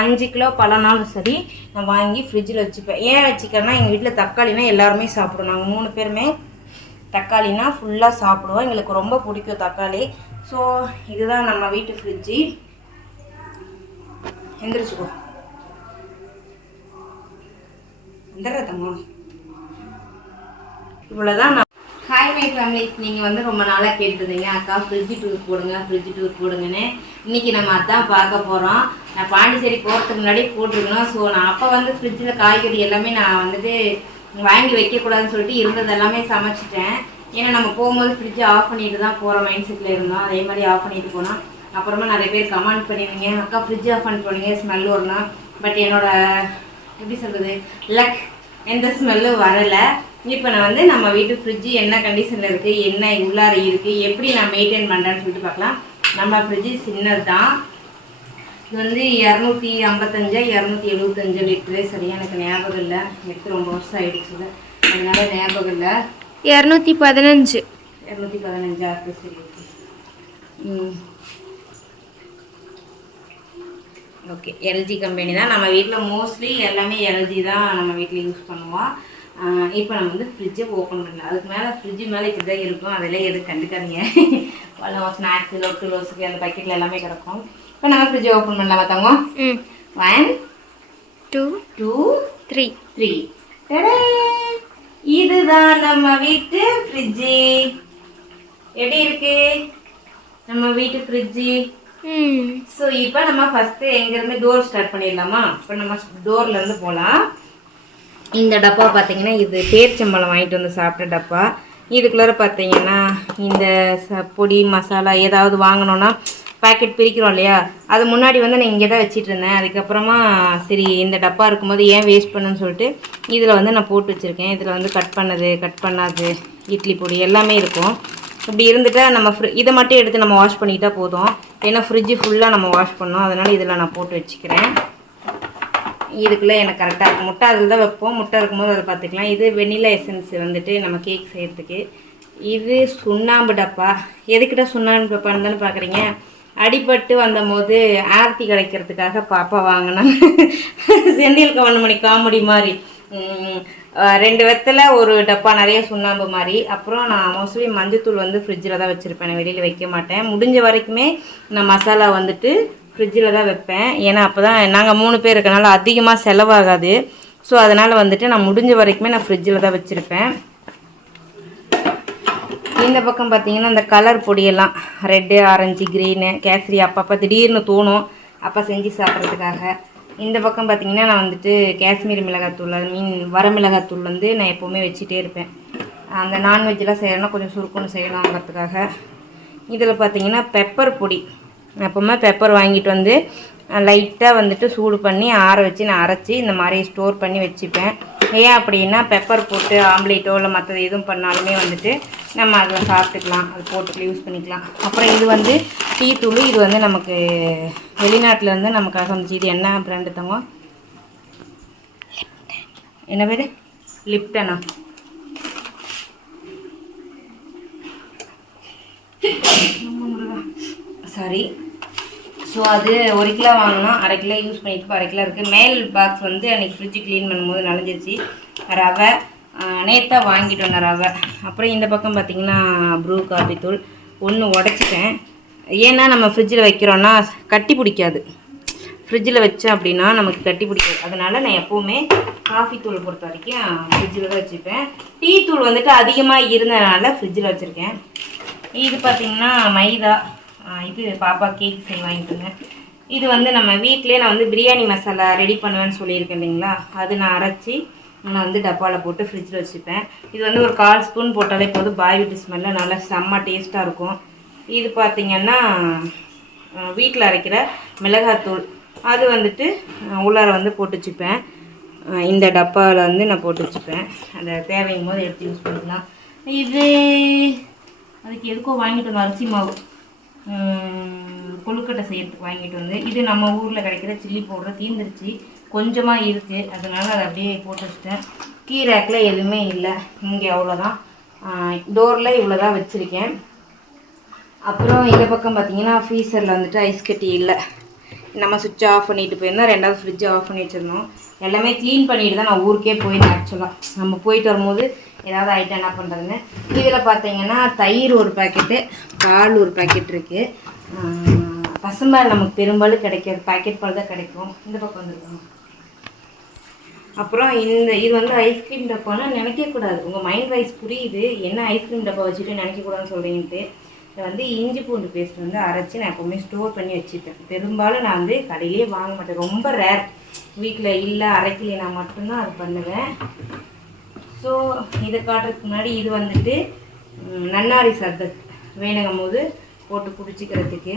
5 kilo பழனாலும் சரி நான் வாங்கி ஃப்ரிட்ஜில் வச்சுப்பேன். ஏன் வச்சுக்கிறேன்னா எங்கள் வீட்டில் தக்காளினா எல்லாருமே சாப்பிடுவோம். நாங்கள் 3 பேருமே தக்காளினா ஃபுல்லாக சாப்பிடுவோம். எங்களுக்கு ரொம்ப பிடிக்கும் தக்காளி. ஸோ இதுதான் நம்ம வீட்டு ஃப்ரிட்ஜி. எந்திரிச்சுக்கோ வந்துடுறதம்மா. இவ்வளோதான். ஹாய் மை ஃபேமிலிஸ், நீங்கள் வந்து ரொம்ப நாளாக கேட்டுருந்தீங்க அக்கா ஃப்ரிட்ஜ் டூர் போடுங்கன்னு. இன்றைக்கி நம்ம அதான் பார்க்க போகிறோம். நான் பாண்டிச்சேரி போகிறதுக்கு முன்னாடி போட்டிருக்கணும். ஸோ நான் அப்போ வந்து ஃப்ரிட்ஜில் காய்கறி எல்லாமே நான் வந்துட்டு வாங்கி வைக்கக்கூடாதுன்னு சொல்லிட்டு இருந்தது எல்லாமே சமைச்சிட்டேன். ஏன்னா நம்ம போகும்போது ஃப்ரிட்ஜை ஆஃப் பண்ணிட்டு தான் போகிற மைண்ட் செட்டில் இருந்தோம். அதே மாதிரி ஆஃப் பண்ணிட்டு போனோம். அப்புறமா நிறைய பேர் கமெண்ட் பண்ணிடுவீங்க அக்கா ஃப்ரிட்ஜ் ஆஃப் பண்ணிட்டு போனீங்க ஸ்மெல் வரணும். பட் என்னோட எப்படி சொல்கிறது லக் எந்த ஸ்மெல்லும் வரலை. இப்போ நான் வந்து நம்ம வீட்டு ஃப்ரிட்ஜு என்ன கண்டிஷனில் இருக்குது, என்ன உள்ளார இருக்குது, எப்படி நான் மெயின்டைன் பண்ணுறேன்னு சொல்லிட்டு பார்க்கலாம். நம்ம ஃப்ரிட்ஜு சின்னது தான். இது வந்து 255 275 லிட்டரு. சரியாக எனக்கு ஞாபகம் இல்லை. எடுத்து ரொம்ப வருஷம் ஆகிடுச்சு, அதனால ஞாபகம் இல்லை. 215 215 சரி. ஓகே, எல்ஜி கம்பெனி தான். நம்ம வீட்டில் மோஸ்ட்லி எல்லாமே எல்ஜி தான் நம்ம வீட்டில் யூஸ் பண்ணுவோம். இப்போ நம்ம வந்து ஃப்ரிட்ஜை ஓப்பன் பண்ணலாம். அதுக்கு மேலே ஃப்ரிட்ஜு மேலே இப்படி தான் இருக்கும். அதெல்லாம் எதுவும் கண்டுக்காதீங்க. பழம் ஸ்நாக்ஸு லோக்கு லோஸுக்கு அந்த பக்கெட்டில் எல்லாமே கிடக்கும். இப்போ நம்ம ஃப்ரிட்ஜை ஓப்பன் பண்ணலாம் பார்த்தாங்க. 1 2 3 இதுதான் நம்ம வீட்டு ஃப்ரிட்ஜு. எப்படி இருக்கு நம்ம வீட்டு ஃப்ரிட்ஜு? ஸோ இப்போ நம்ம ஃபஸ்ட்டு எங்கேருந்து டோர் ஸ்டார்ட் பண்ணிடலாமா? இப்போ நம்ம டோர்லேருந்து போகலாம். இந்த டப்பா பார்த்தீங்கன்னா இது பேர்ச்சம்பழம் வாங்கிட்டு வந்து சாப்பிட்ட டப்பா. இதுக்குள்ளார பார்த்தீங்கன்னா இந்த பொடி மசாலா ஏதாவது வாங்கினோன்னா பேக்கெட் பிரிக்கிறோம் இல்லையா, அது முன்னாடி வந்து நான் இங்கே தான் வச்சிட்டு இருந்தேன். அதுக்கப்புறமா சரி இந்த டப்பா இருக்கும்போது ஏன் வேஸ்ட் பண்ணுன்னு சொல்லிட்டு இதில் வந்து நான் போட்டு வச்சுருக்கேன். இதில் வந்து கட் பண்ணாது இட்லி பொடி எல்லாமே இருக்கும். இப்படி இருந்துட்டால் நம்ம இதை மட்டும் எடுத்து நம்ம வாஷ் பண்ணிக்கிட்டா போதும். ஏன்னா ஃப்ரிட்ஜு ஃபுல்லாக நம்ம வாஷ் பண்ணோம். அதனால் இதில் நான் போட்டு வச்சுக்கிறேன். இதுக்குள்ளே எனக்கு கரெக்டாக இருக்கும். முட்டை அதில் தான் வைப்போம். முட்டை இருக்கும்போது அதை பார்த்துக்கலாம். இது வெண்ணிலா எசன்ஸ் வந்துட்டு நம்ம கேக் செய்கிறதுக்கு. இது சுண்ணாம்பு டப்பா. எதுக்கிட்ட சுண்ணாம்பு டப்பான்னு தானே பார்க்குறீங்க. அடிபட்டு வந்தபோது ஆர்த்தி கிடைக்கிறதுக்காக பாப்பா வாங்கினேன். செந்தில் கவனமணி காமெடி மாதிரி 2 வெத்தலை ஒரு டப்பா நிறைய சுண்ணாம்பு மாதிரி. அப்புறம் நான் மோஸ்ட்லி மஞ்சத்தூள் வந்து ஃப்ரிட்ஜில் தான் வச்சுருப்பேன். நான் வெளியில் வைக்க மாட்டேன். முடிஞ்ச வரைக்குமே நான் மசாலா வந்துட்டு ஃப்ரிட்ஜில் தான் வைப்பேன். ஏன்னா அப்போ தான் நாங்கள் 3 பேர் இருக்கனால அதிகமாக செலவாகாது. ஸோ அதனால் வந்துட்டு நான் முடிஞ்ச வரைக்குமே நான் ஃப்ரிட்ஜில் தான் வச்சுருப்பேன். இந்த பக்கம் பார்த்தீங்கன்னா இந்த கலர் பொடியெல்லாம் ரெட்டு ஆரஞ்சு க்ரீனு கேசரி அப்பப்போ திடீர்னு தோணும் அப்போ செஞ்சு சாப்பிட்றதுக்காக. இந்த பக்கம் பார்த்திங்கன்னா நான் வந்துட்டு காஷ்மீர் மிளகாத்தூள் வர மிளகாத்தூள் வந்து நான் எப்போவுமே வச்சுட்டே இருப்பேன். அந்த நான்வெஜ்லாம் செய்யணும்னா கொஞ்சம் சுருக்குன்னு செய்யணுங்கிறதுக்காக. இதில் பார்த்திங்கன்னா பெப்பர் பொடி. எப்போவுமே பெப்பர் வாங்கிட்டு வந்து லைட்டாக வந்துட்டு சூடு பண்ணி ஆற வச்சு நான் அரைச்சி இந்த மாதிரி ஸ்டோர் பண்ணி வச்சுப்பேன். ஏன் அப்படின்னா பெப்பர் போட்டு ஆம்லேட்டோ இல்லை மற்றது எதுவும் பண்ணாலுமே வந்துட்டு நம்ம அதில் சாப்பிட்டுக்கலாம். அது போட்டு யூஸ் பண்ணிக்கலாம். அப்புறம் இது வந்து டீ தூள். இது வந்து நமக்கு வெளிநாட்டிலேருந்து நமக்காக வந்துச்சு. இது என்ன பிராண்டு தங்க? என்ன பேர்? லிப்டனா? சாரி. ஸோ அது 1 கிலோ வாங்கினோம். 1/2 கிலோ யூஸ் பண்ணிட்டு 1/2 கிலோ இருக்குது. மேல் பாக்ஸ் வந்து அன்றைக்கி ஃப்ரிட்ஜு க்ளீன் பண்ணும்போது நனைஞ்சிருச்சு. ரவை நேற்றாக வாங்கிட்டு வந்தேன் ரவை. அப்புறம் இந்த பக்கம் பார்த்திங்கன்னா ப்ரூ காபி தூள் 1 உடச்சிட்டேன். ஏன்னா நம்ம ஃப்ரிட்ஜில் வைக்கிறோன்னா கட்டி பிடிக்காது. ஃப்ரிட்ஜில் வச்சேன் அப்படின்னா நமக்கு கட்டி பிடிக்காது. அதனால் நான் எப்போவுமே காஃபி தூள் பொறுத்த வரைக்கும் ஃப்ரிட்ஜில் தான் வச்சுப்பேன். டீ தூள் வந்துட்டு அதிகமாக இருந்ததுனால ஃப்ரிட்ஜில் வச்சுருக்கேன். இது பார்த்திங்கன்னா மைதா. இது பாப்பா கேக் செய்ய வாங்கிட்டுங்க. இது வந்து நம்ம வீட்டிலே நான் வந்து பிரியாணி மசாலா ரெடி பண்ணுவேன்னு சொல்லியிருக்கேன் இல்லைங்களா, அது நான் அரைச்சி நான் வந்து டப்பாவில் போட்டு ஃப்ரிட்ஜில் வச்சுப்பேன். இது வந்து ஒரு 1/4 ஸ்பூன் போட்டாலே போதும். பாய் வீட்டு ஸ்மெல்லில் நல்லா செம்ம டேஸ்ட்டாக இருக்கும். இது பார்த்திங்கன்னா வீட்டில் அரைக்கிற மிளகாத்தூள். அது வந்துட்டு உள்ளார வந்து போட்டு வச்சுப்பேன். இந்த டப்பாவில் வந்து நான் போட்டு வச்சுப்பேன். அந்த தேவையும் போது எடுத்து யூஸ் பண்ணிக்கலாம். இது அதுக்கு எதுக்கோ வாங்கிட்டு வந்தோம் அரிசி மாவு கொழுக்கட்டை செய்யறதுக்கு வாங்கிட்டு வந்து. இது நம்ம ஊரில் கிடைக்கிற சில்லி பவுடர் தீர்ந்துருச்சு. கொஞ்சமாக இருக்குது. அதனால் அதை அப்படியே போட்டு வச்சுட்டேன். கீ ரேக்கில் எதுவுமே இல்லை. இங்கே அவ்வளோதான். டோரில் இவ்வளோ தான் வச்சுருக்கேன். அப்புறம் இந்த பக்கம் பார்த்திங்கன்னா ஃப்ரீசரில் வந்துட்டு ஐஸ் கட்டி இல்லை. நம்ம சுவிட்ச் ஆஃப் பண்ணிட்டு போயிருந்தோம், ரெண்டாவது ஃப்ரிட்ஜ் ஆஃப் பண்ணி வச்சுருந்தோம். எல்லாமே க்ளீன் பண்ணிட்டு தான் நான் ஊருக்கே போயிருந்தேன். ஆக்சுவலாக நம்ம போயிட்டு வரும்போது ஏதாவது ஐட்டம் என்ன பண்ணுறதுன்னு. இதில் பார்த்தீங்கன்னா தயிர் ஒரு பாக்கெட்டு, பால் ஒரு பாக்கெட் இருக்குது. பசும்பால் நமக்கு பெரும்பாலும் கிடைக்காது, பாக்கெட் பால் தான் கிடைக்கும். இந்த பக்கம் வந்துருக்கோம். அப்புறம் இது வந்து ஐஸ்கிரீம் டப்பான்னு நினைக்கக்கூடாது. உங்கள் மைண்ட் வைஸ் புரியுது என்ன ஐஸ்கிரீம் டப்பா வச்சுட்டு நினைக்கக்கூடாதுன்னு சொல்கிறீங்கன்ட்டு. இதை வந்து இஞ்சி பூண்டு பேஸ்ட் வந்து அரைச்சி நான் எப்போவுமே ஸ்டோர் பண்ணி வச்சுப்பேன். பெரும்பாலும் நான் வந்து கடையிலே வாங்க மாட்டேன், ரொம்ப ரேர். வீட்டில் இல்லை அரைக்கலைனா மட்டும்தான் அது பண்ணுவேன். ஸோ இதை காட்டுறதுக்கு முன்னாடி இது வந்துட்டு நன்னாரி சர்பத் வேணுங்கும் போது போட்டு குடிச்சிக்கிறதுக்கு.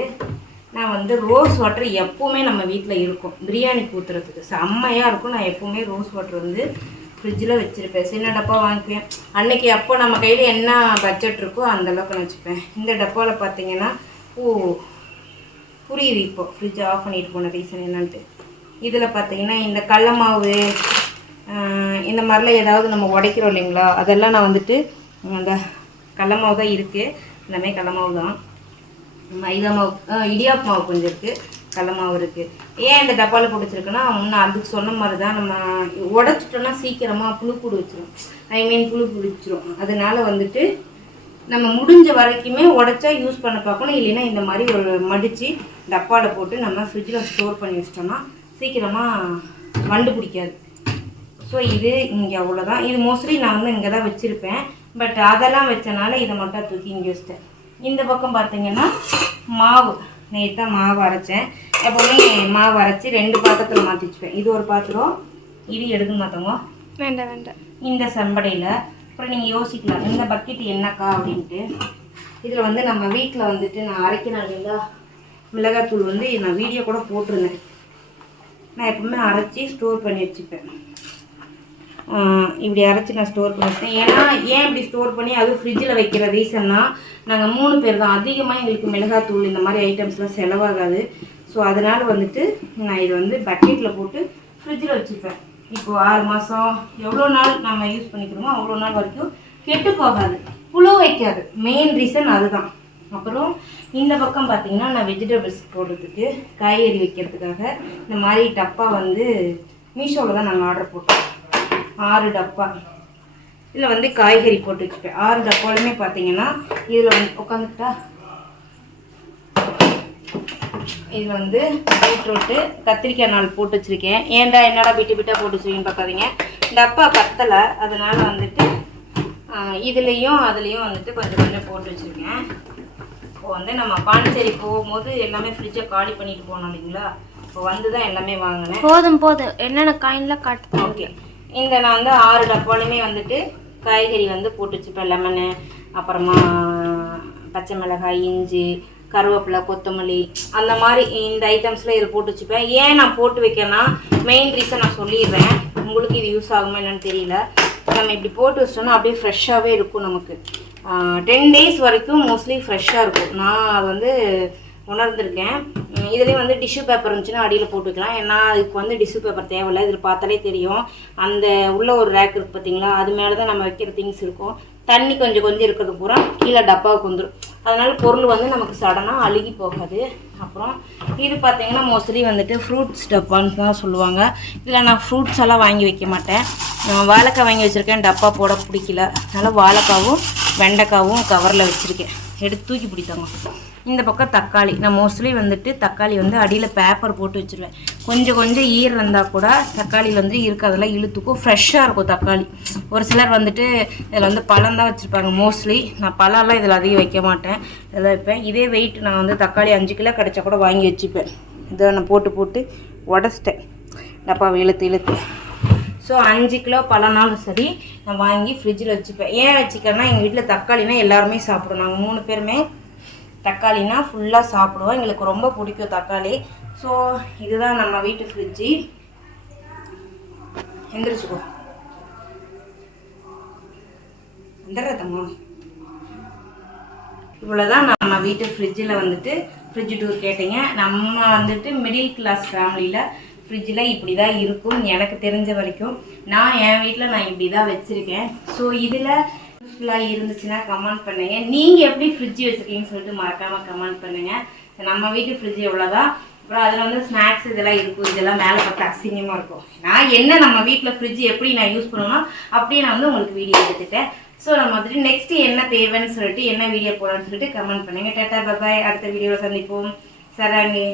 நான் வந்து ரோஸ் வாட்டர் எப்போவுமே நம்ம வீட்டில் இருக்கும், பிரியாணிக்கு ஊற்றுறதுக்கு செம்மையாக இருக்கும். நான் எப்போவுமே ரோஸ் வாட்டர் வந்து ஃப்ரிட்ஜில் வச்சுருப்பேன். சின்ன டப்பா வாங்கிக்குவேன். அன்றைக்கி அப்போ நம்ம கையில் என்ன பட்ஜெட் இருக்கோ அந்தளவுக்கு நான் வச்சுப்பேன். இந்த டப்பாவில் பார்த்தீங்கன்னா புரியுது இப்போது ஃப்ரிட்ஜ் ஆஃப் பண்ணிட்டு போன ரீசன் என்னன்ட்டு. இதில் பார்த்தீங்கன்னா இந்த கடல மாவு இந்த மாதிரிலாம் ஏதாவது நம்ம உடைக்கிறோம் இல்லைங்களா, அதெல்லாம் நான் வந்துட்டு அந்த கடல மாவு தான் இருக்குது. எல்லாமே கடல மாவு தான். மைதா மாவு, இடியாப்பு மாவு கொஞ்சம் இருக்குது, கடல மாவு இருக்குது. ஏன் இந்த டப்பாவில் பிடிச்சிருக்குன்னா, முன்னே அதுக்கு சொன்ன மாதிரி தான் நம்ம உடச்சிட்டோன்னா சீக்கிரமாக புழு வச்சிரும். புழு பிடிச்சிரும். அதனால வந்துட்டு நம்ம முடிஞ்ச வரைக்குமே உடச்சா யூஸ் பண்ண பார்க்கணும். இல்லைன்னா இந்த மாதிரி ஒரு மடித்து டப்பாவில் போட்டு நம்ம ஃப்ரிட்ஜில் ஸ்டோர் பண்ணி வச்சிட்டோம்னா சீக்கிரமாக வண்டு பிடிக்காது. ஸோ இது இங்கே அவ்வளோதான். இது மோஸ்ட்லி நான் வந்து இங்கே தான் வச்சுருப்பேன். பட் அதெல்லாம் வச்சனால இதை மட்டும் தூக்கி இங்கே வச்சிட்டேன். இந்த பக்கம் பார்த்தீங்கன்னா மாவு, நேற்று மாவு அரைச்சேன். எப்போவுமே மாவு அரைச்சி 2 பாத்திரத்தில் மாற்றி வச்சுப்பேன். இது ஒரு பாத்திரம், இது எடுத்து மாற்றோங்க. வேண்டாம். இந்த செம்படையில் அப்புறம் நீங்கள் யோசிக்கலாம் இந்த பக்கெட் என்னக்கா அப்படின்ட்டு. இதில் வந்து நம்ம வீட்டில் வந்துட்டு நான் அரைக்கிறேன் இல்லைங்களா மிளகாத்தூள் வந்து நான் வீடியோ கூட போட்டிருந்தேன். நான் எப்பவுமே அரைச்சி ஸ்டோர் பண்ணி வச்சுப்பேன். இப்படி அரைச்சி நான் ஸ்டோர் பண்ணிட்டேன். ஏன்னா ஏன் இப்படி ஸ்டோர் பண்ணி அதுவும் ஃப்ரிட்ஜில் வைக்கிற ரீசன்னா, நாங்கள் 3 பேர் தான். அதிகமாக எங்களுக்கு மிளகாத்தூள் இந்த மாதிரி ஐட்டம்ஸ்லாம் செலவாகாது. ஸோ அதனால் வந்துட்டு நான் இதை வந்து பக்கெட்டில் போட்டு ஃப்ரிட்ஜில் வச்சுப்பேன். இப்போது 6 மாதம் எவ்வளோ நாள் நம்ம யூஸ் பண்ணிக்கிறோமோ அவ்வளோ நாள் வரைக்கும் கெட்டு போகாது, புழு வைக்காது. மெயின் ரீசன் அதுதான். அப்புறம் இந்த பக்கம் பார்த்தீங்கன்னா நான் வெஜிடபிள்ஸ் போடுறதுக்கு, காய்கறி வைக்கிறதுக்காக இந்த மாதிரி டப்பா வந்து மீஷோவில் தான் நாங்கள் ஆர்டர் போட்டோம். 6 டப்பா. இதில் வந்து காய்கறி போட்டு வச்சுப்பேன். 6 டப்பாலுமே பார்த்தீங்கன்னா இதில் வந்து உட்காந்துக்கிட்டா இதில் வந்து பீட்ரூட்டு, கத்திரிக்காய் 4 போட்டு வச்சுருக்கேன். ஏன்டா என்னடா விட்டு போட்டு வச்சுருக்கீங்கன்னு பார்க்காதீங்க, டப்பா பத்தலை. அதனால் வந்துட்டு இதுலேயும் அதுலேயும் வந்துட்டு கொஞ்சம் போட்டு வச்சுருக்கேன். இப்போ வந்து நம்ம பாண்டிச்சேரி போகும்போது எல்லாமே ஃப்ரிட்ஜை காலி பண்ணிட்டு போனோம் இல்லைங்களா, இப்போ வந்து தான் எல்லாமே வாங்கினேன். போதும் என்னென்ன காயின்லாம் காட்டு. ஓகே, இந்த நான் வந்து 6 டப்பாலுமே வந்துட்டு காய்கறி வந்து போட்டு வச்சுப்பேன். லெமனு, அப்புறமா பச்சை மிளகாய், இஞ்சி, கருவேப்பிலை, கொத்தமல்லி, அந்த மாதிரி இந்த ஐட்டம்ஸ்லாம் இதில் போட்டு வச்சுப்பேன். ஏன் நான் போட்டு வைக்கேன்னா மெயின் ரீசன் நான் சொல்லிடுறேன். உங்களுக்கு இது யூஸ் ஆகுமா என்னன்னு தெரியல. நம்ம இப்படி போட்டு வச்சிட்டோம்னா அப்படியே ஃப்ரெஷ்ஷாகவே இருக்கும். நமக்கு 10 days வரைக்கும் மோஸ்ட்லி ஃப்ரெஷ்ஷாக இருக்கும். நான் அது வந்து உணர்ந்திருக்கேன். இதுலேயும் வந்து டிஷ்யூ பேப்பர் இருந்துச்சுன்னா அடியில் போட்டுக்கலாம். ஏன்னா இதுக்கு வந்து டிஷ்யூ பேப்பர் தேவையில்லை. இதில் பார்த்தாலே தெரியும், அந்த உள்ள ஒரு ரேக் இருக்குது பார்த்தீங்களா, அது மேலே தான் நம்ம வைக்கிற திங்ஸ் இருக்கும். தண்ணி கொஞ்சம் இருக்கிறது பூரா கீழே டப்பாவுக்கு வந்துடும். அதனால் பொருள் வந்து நமக்கு சடனாக அழுகி போகாது. அப்புறம் இது பார்த்தீங்கன்னா மோஸ்ட்லி வந்துட்டு ஃப்ரூட்ஸ் டப்பான்னு தான் சொல்லுவாங்க. இதில் நான் ஃப்ரூட்ஸ் எல்லாம் வாங்கி வைக்க மாட்டேன். வாழைக்காய் வாங்கி வச்சுருக்கேன், டப்பா போட பிடிக்கல. அதனால் வாழைக்காவும் வெண்டைக்காவும் கவரில் வச்சுருக்கேன். எடுத்து தூக்கி பிடித்தாங்க. இந்த பக்கம் தக்காளி, நான் மோஸ்ட்லி வந்துட்டு தக்காளி வந்து அடியில் பேப்பர் போட்டு வச்சுருவேன். கொஞ்சம் ஈர் இருந்தால் கூட தக்காளி வந்து இருக்கிறதெல்லாம் இழுத்துக்கும், ஃப்ரெஷ்ஷாக இருக்கும் தக்காளி. ஒரு சிலர் வந்துட்டு இதில் வந்து பழம் தான் வச்சுருப்பாங்க. மோஸ்ட்லி நான் பழம்லாம் இதில் அதிகம் வைக்க மாட்டேன், இதெல்லாம் வைப்பேன். இதே வெயிட் நான் வந்து தக்காளி 5 கிலோ கிடச்சா கூட வாங்கி வச்சுப்பேன். இதை நான் போட்டு உடச்சிட்டேன் டப்பாவை இழுத்து. ஸோ 5 கிலோ பழம்னாலும் சரி நான் வாங்கி ஃப்ரிட்ஜில் வச்சுப்பேன். ஏன் வச்சுக்கிறேன்னா எங்கள் வீட்டில் தக்காளினா எல்லாருமே சாப்பிடுவோம். நாங்கள் 3 பேருமே தக்காளினா ஃபுல்லாக சாப்பிடுவோம். எங்களுக்கு ரொம்ப பிடிக்கும் தக்காளி. ஸோ இதுதான் நம்ம வீட்டு ஃப்ரிட்ஜி. எந்திரிச்சுக்கோ வந்துடுறதம்மா. இவ்வளோதான் நம்ம வீட்டு ஃப்ரிட்ஜில் வந்துட்டு ஃப்ரிட்ஜ் டூர் கேட்டீங்க. நம்ம வந்துட்டு மிடில் கிளாஸ் ஃபேமிலியில் ஃப்ரிட்ஜில் இப்படி தான் இருக்கும் எனக்கு தெரிஞ்ச வரைக்கும். நான் என் வீட்டில் நான் இப்படி தான் வச்சுருக்கேன். ஸோ இதில் யூஸ்ஃபுல்லாக இருந்துச்சுன்னா கமெண்ட் பண்ணுங்கள். நீங்கள் எப்படி ஃப்ரிட்ஜ் வச்சுருக்கீங்கன்னு சொல்லிட்டு மறக்காமல் கமெண்ட் பண்ணுங்கள். நம்ம வீட்டு ஃப்ரிட்ஜ் எவ்வளோதான். அப்புறம் அதில் வந்து ஸ்நாக்ஸ் இதெல்லாம் இருக்கும். இதெல்லாம் மேலே பார்த்து அசிங்கமாக இருக்கும். நான் என்ன நம்ம வீட்டில் ஃப்ரிட்ஜ் எப்படி நான் யூஸ் பண்ணுவேனோ அப்படியே நான் வந்து உங்களுக்கு வீடியோ எடுத்துட்டேன். ஸோ நம்ம வந்துட்டு நெக்ஸ்ட்டு என்ன தேவைன்னு சொல்லிட்டு என்ன வீடியோ போடலான்னு சொல்லிட்டு கமெண்ட் பண்ணுங்கள். டாட்டா பாய். அடுத்த வீடியோவில் சந்திப்போம். சராணி.